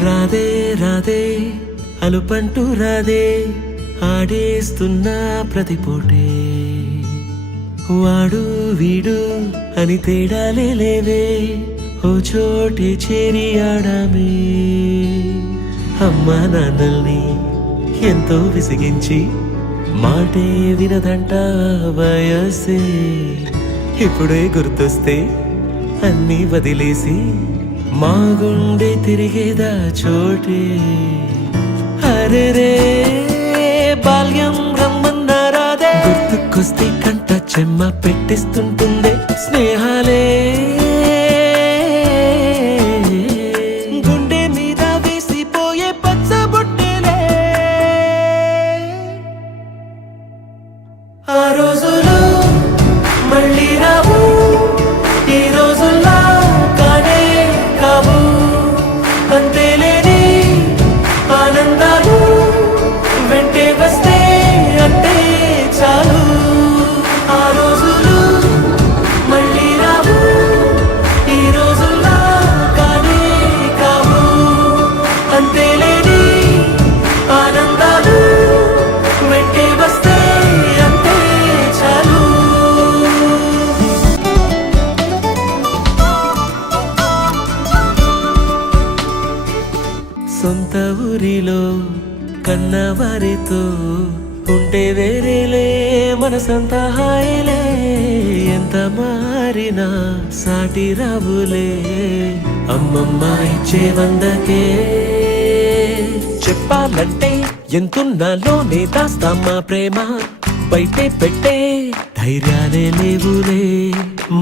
రాధే రాధే అలుపంటూ రాధే ఆడేస్తున్నా ప్రతిపోటే వాడు వీడు అని తేడాలే లేవే ఓ చోటే చేరి ఆడామే అమ్మా నాన్నల్ని ఎంతో విసిగించి మాటే వినదంట వయసే ఇప్పుడే గుర్తొస్తే అన్నీ వదిలేసి మా గుండె తిరిగేదా చోటే అరే రే బాల్యం రమ్మన్నారాదే గుర్తుకొస్తే కంట చెమ్మ పెట్టిస్తుంటుందే స్నేహాలే గుండె మీద వేసిపోయే పచ్చబొట్టేలే ఆ రోజులు మళ్ళీ రావు ఈ రోజుల్లా కానే కావు అంతేలేని ఆనందాలు వెంటే వస్తే అంటే చాలు ఆ రోజులు మళ్ళీ రావు ఈ రోజుల్లా కానే కావు అంతేలేని ఆనందాలు వెంటే వస్తే అంటే చాలు సొంత ఊరిలో కన్నవారితో ఉంటే వేరేలే మనసంతా హాయిలే ఎంత మారినా సాటి రావులే అమ్మమ్మ ఇచ్చే వందకే చెప్పాలంటే ఎంతున్నాలోనే దాస్తామా ప్రేమ బయటే పెట్టే ధైర్యాలే లేవులే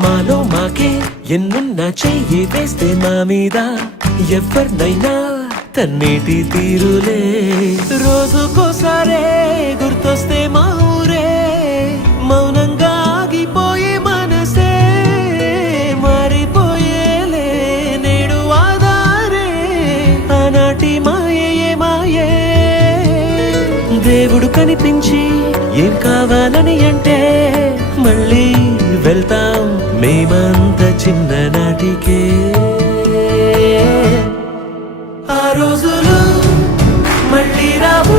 మాలో మాకే ఎన్నున్నా చెయ్యి వేస్తే మా మీద ఎవరినైనా తన్నేటి తీరులే రోజుకోసారే గుర్తొస్తే మా ఊరే మౌనంగా ఆగిపోయే మనసే మారిపోయేలే నేడు ఆధారే ఆనాటి మాయే మాయే దేవుడు కనిపించి ఏం కావాలని అంటే మళ్ళీ వెళ్తాం మేమంత చిన్ననాటికే ఆ రోజులు మళ్ళీ రావు